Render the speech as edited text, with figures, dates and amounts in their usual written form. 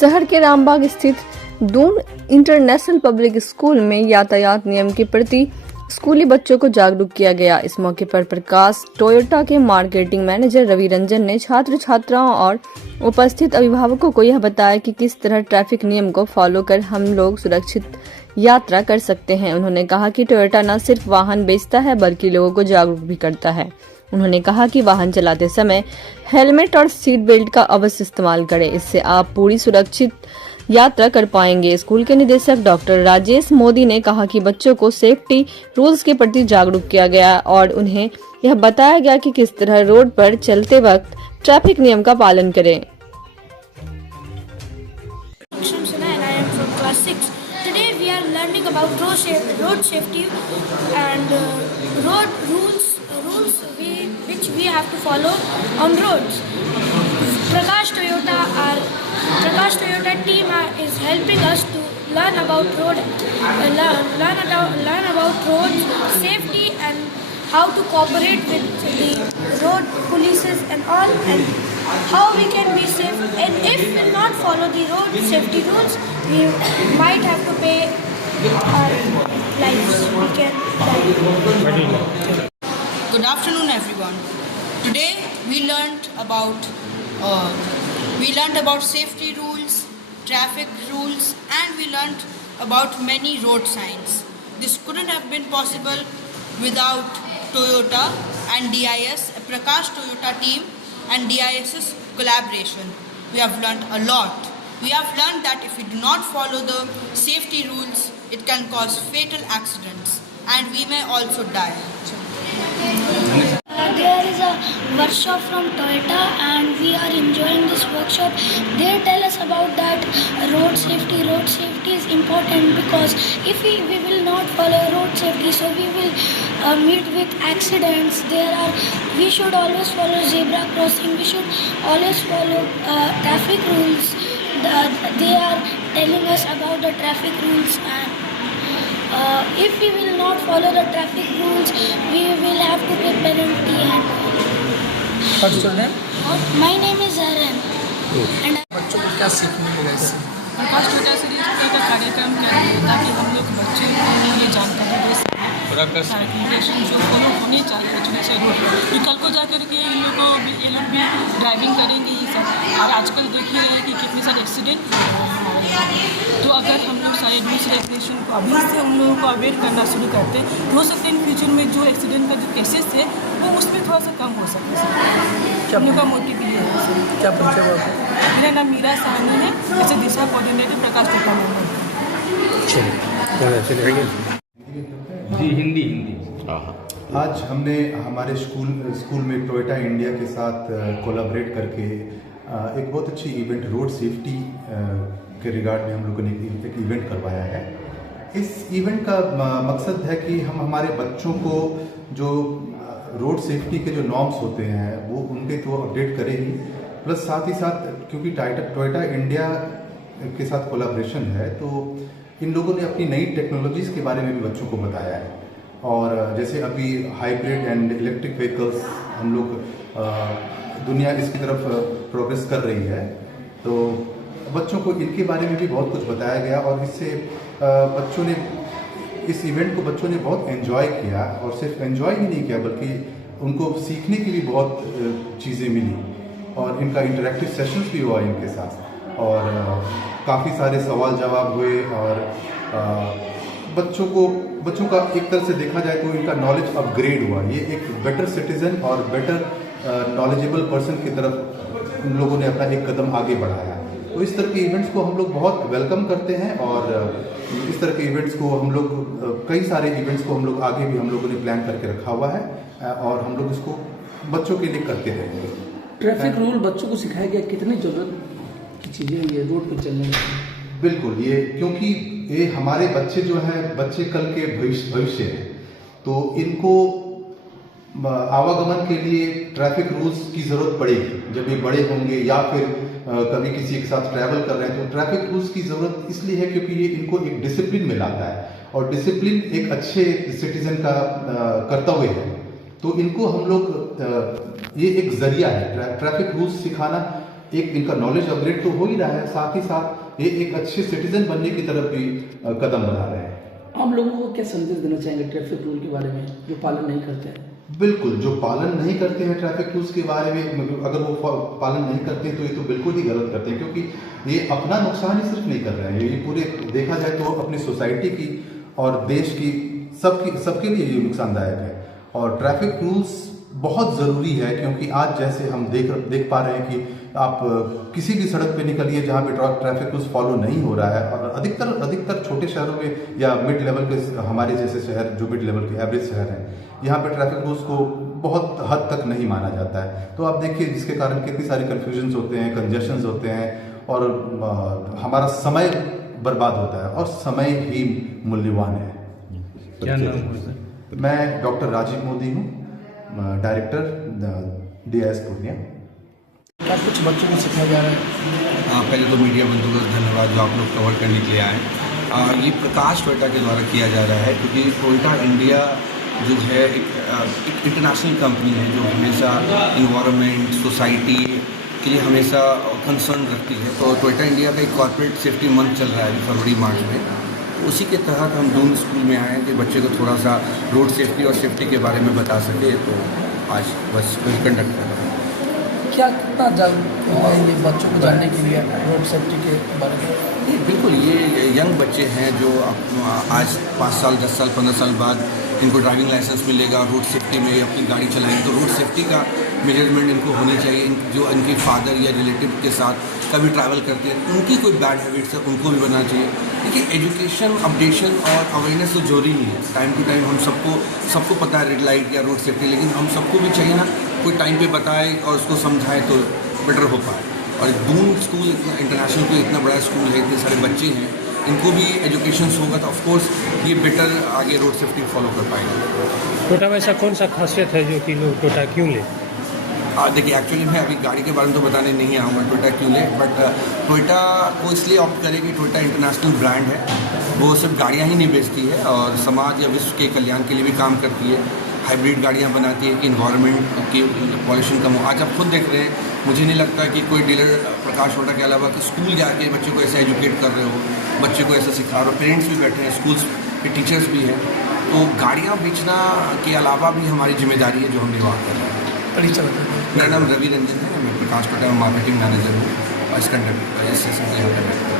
शहर के रामबाग स्थित दून इंटरनेशनल पब्लिक स्कूल में यातायात नियम के प्रति स्कूली बच्चों को जागरूक किया गया। इस मौके पर प्रकाश टोयोटा के मार्केटिंग मैनेजर रवि रंजन ने छात्र छात्राओं और उपस्थित अभिभावकों को यह बताया कि किस तरह ट्रैफिक नियम को फॉलो कर हम लोग सुरक्षित यात्रा कर सकते हैं। उन्होंने कहा कि टोयोटा न सिर्फ वाहन बेचता है बल्कि लोगों को जागरूक भी करता है। उन्होंने कहा कि वाहन चलाते समय हेलमेट और सीट बेल्ट का अवश्य इस्तेमाल करें, इससे आप पूरी सुरक्षित यात्रा कर पाएंगे। स्कूल के निदेशक डॉक्टर राजेश मोदी ने कहा कि बच्चों को सेफ्टी रूल्स के प्रति जागरूक किया गया और उन्हें यह बताया गया कि किस तरह रोड पर चलते वक्त ट्रैफिक नियम का पालन करें। Today we are learning about road safety and road rules which we have to follow on roads. Prakash Toyota team is helping us to learn about road safety and how to cooperate with the road polices and all, and how we can be safe. And if we not follow the road safety rules, we might have to pay our lives. We can die. Good afternoon, everyone. Today we learned about safety rules, traffic rules, and we learned about many road signs. This couldn't have been possible without Toyota and DIS, Prakash Toyota team and DIS's collaboration. We have learned a lot. We have learned that if we do not follow the safety rules, it can cause fatal accidents and we may also die. There is a workshop from Toyota and we are enjoying this workshop. They tell us about that road safety is important, because if we will not follow road safety, so we will meet with accidents. We should always follow zebra crossing, we should always follow traffic rules. They are telling us about the traffic rules, and if we will not follow the traffic rules, we will have to pay penalty. What's your name? My name is Aaron. And बच्चों को क्या सीखने मिला इससे? प्रकाश Toyota series का कार्यक्रम क्या है ताकि हम लोग बच्चे को ये जानकारी दे सकें, रेगुलेशन जो फॉलो होनी चाहिए बचने से रोड पर। कल को जाकर के ये लोग भी ड्राइविंग करेंगे ही सब। और आजकल देखिए कि कितने सारे एक्सीडेंट हो रहे हैं हमारे यहाँ पे। तो अगर हम लोग सारे रूल्स रेगुलेशन को अभी से उन लोगों को अवेयर करना शुरू करते हैं, तो हो सकते हैं इन फ्यूचर में जो एक्सीडेंट का जो केसेस है वो उसमें थोड़ा सा कम हो सके। क्या उनका मोटिव ये है। क्या परिचय हुआ? मेरा नाम मीरा साहनी है, ऐसे दिशा कोऑर्डिनेटर प्रकाश टोयोटा में। जी हिंदी आज हमने हमारे स्कूल में टोयोटा इंडिया के साथ कोलैबोरेट करके एक बहुत अच्छी इवेंट रोड सेफ्टी के रिगार्ड में हम लोगों ने एक इवेंट करवाया है। इस इवेंट का मकसद है कि हम हमारे बच्चों को जो रोड सेफ्टी के जो नॉर्म्स होते हैं वो उनके तो अपडेट करें ही, प्लस साथ ही साथ क्योंकि टोयोटा इंडिया के साथ कोलैबोरेशन है तो इन लोगों ने अपनी नई टेक्नोलॉजीज़ के बारे में भी बच्चों को बताया है। और जैसे अभी हाइब्रिड एंड इलेक्ट्रिक व्हीकल्स हम लोग दुनिया इसकी तरफ प्रोग्रेस कर रही है, तो बच्चों को इनके बारे में भी बहुत कुछ बताया गया और इससे बच्चों ने इस इवेंट को बहुत एंजॉय किया। और सिर्फ एंजॉय ही नहीं किया बल्कि उनको सीखने की भी बहुत चीज़ें मिली और इनका इंटरेक्टिव सेशंस भी हुआ इनके साथ और काफ़ी सारे सवाल जवाब हुए और बच्चों का एक तरह से देखा जाए तो इनका नॉलेज अपग्रेड हुआ। ये एक बेटर सिटीजन और बेटर नॉलेजेबल पर्सन की तरफ उन लोगों ने अपना एक कदम आगे बढ़ाया। तो इस तरह के इवेंट्स को हम लोग बहुत वेलकम करते हैं और इस तरह के इवेंट्स को हम लोग कई सारे इवेंट्स को हम लोग आगे भी हम लोगों ने प्लान करके रखा हुआ है और हम लोग इसको बच्चों के लिए करते रहेंगे। ट्रैफिक रूल बच्चों को सिखाया गया, कितनी जरूरत की चीज़ें ये रोड पर चलने में? बिल्कुल, ये क्योंकि ये हमारे बच्चे जो हैं बच्चे कल के भविष्य हैं, तो इनको आवागमन के लिए ट्रैफिक रूल्स की ज़रूरत पड़ेगी जब ये बड़े होंगे या फिर कभी किसी के साथ ट्रैवल कर रहे हैं। तो ट्रैफिक रूल्स की ज़रूरत इसलिए है क्योंकि ये इनको एक डिसिप्लिन में लाता है और डिसिप्लिन एक अच्छे सिटीजन का कर्तव्य है। तो इनको हम लोग ये एक जरिया है ट्रैफिक रूल्स सिखाना एक इनका नॉलेज अपग्रेड तो हो ही रहा है, साथ ही साथ ये एक अच्छे सिटीजन बनने की तरफ भी कदम बढ़ा रहे हैं। आम लोगों को क्या संदेश देना चाहेंगे ट्रैफिक रूल के बारे में जो पालन नहीं करते हैं? बिल्कुल, जो पालन नहीं करते हैं ट्रैफिक रूल्स के बारे में, अगर वो पालन नहीं करते हैं तो ये तो बिल्कुल ही गलत करते हैं, क्योंकि ये अपना नुकसान ही सिर्फ नहीं कर रहे हैं, ये पूरे देखा जाए तो अपनी सोसाइटी की और देश की सबके लिए ये नुकसानदायक है। और ट्रैफिक रूल्स बहुत ज़रूरी है, क्योंकि आज जैसे हम देख पा रहे हैं कि आप किसी भी सड़क पे निकलिए जहाँ पे ट्रैफिक रूल्स फॉलो नहीं हो रहा है, और अधिकतर छोटे शहरों में या मिड लेवल के, हमारे जैसे शहर जो मिड लेवल के एवरेज शहर हैं, यहाँ पे ट्रैफिक रूल्स को बहुत हद तक नहीं माना जाता है। तो आप देखिए जिसके कारण कितनी सारी कन्फ्यूजन्स होते हैं, कंजेशंस होते हैं, और हमारा समय बर्बाद होता है, और समय ही मूल्यवान है। क्या नाम है सर? मैं डॉक्टर राजीव मोदी हूँ, डायरेक्टर DIS पूर्णिया। क्या कुछ बच्चों को सिखाया जा रहा है? पहले तो मीडिया बंधुओं का धन्यवाद जो आप लोग कवर करने के लिए आए। ये प्रकाश टोयोटा के द्वारा किया जा रहा है, क्योंकि टोयोटा इंडिया जो है एक इंटरनेशनल कंपनी है जो हमेशा इन्वायरमेंट, सोसाइटी के लिए हमेशा कंसर्न रखती है। तो टोयोटा इंडिया का एक कॉर्पोरेट सेफ्टी मंथ चल रहा है फरवरी-मार्च में, उसी के तहत हम दून स्कूल में आए कि बच्चे को थोड़ा सा रोड सेफ्टी और सेफ्टी के बारे में बता सके, तो आज बस वही कंडक्ट कर रहे हैं। क्या कितना जागरूक है ये बच्चों को जानने के लिए रोड सेफ्टी के बारे में? नहीं, बिल्कुल, ये यंग बच्चे हैं जो आज 5 साल, 10 साल, 15 साल बाद इनको ड्राइविंग लाइसेंस मिलेगा, रोड सेफ्टी में अपनी गाड़ी चलाएंगे, तो रोड सेफ्टी का मेजरमेंट इनको होनी चाहिए। जो इनके फादर या रिलेटिव के साथ कभी ट्रैवल करते हैं, उनकी कोई बैड हैबिट्स है उनको भी बनाना चाहिए। देखिए, एजुकेशन, अपडेशन और अवेयरनेस तो जरूरी नहीं है। टाइम टू टाइम हम सबको पता है रेड लाइट या रोड सेफ्टी, लेकिन हम सबको भी चाहिए ना कोई टाइम पे बताए और उसको समझाए तो बेटर हो पाए। और दून स्कूल इतना इंटरनेशनल कोई इतना बड़ा स्कूल है, इतने सारे बच्चे हैं, इनको भी एजुकेशन होगा तो ऑफकोर्स ये बेटर आगे रोड सेफ्टी फॉलो कर पाएंगे। टोयोटा में ऐसा कौन सा खासियत है जो कि लोग टोयोटा क्यों ले? देखिए, एक्चुअली मैं अभी गाड़ी के बारे में तो बताने नहीं आऊँगा टोयोटा क्यों ले, बट टोयोटा को इसलिए ऑप्ट करें कि टोयोटा इंटरनेशनल ब्रांड है, वो सिर्फ गाड़ियाँ ही नहीं बेचती है और समाज या विश्व के कल्याण के लिए भी काम करती है। हाइब्रिड गाड़ियाँ बनाती है कि इन्वायरमेंट की पॉल्यूशन कम हो। आज आप खुद देख रहे हैं, मुझे नहीं लगता कि कोई डीलर प्रकाश टोयोटा के अलावा कि स्कूल जाके बच्चे को ऐसे एजुकेट कर रहे हो, बच्चे को ऐसा सिखा रहे हो, पेरेंट्स भी बैठे हैं, स्कूल्स के टीचर्स भी हैं। तो गाड़ियाँ बेचना के अलावा भी हमारी जिम्मेदारी है जो हम निर्वाह कर रहे हैं। मेरा नाम रवि रंजन है, मैं प्रकाश टोयोटा में मार्केटिंग मैनेजर हूँ और इस कंडक्ट यहाँ पर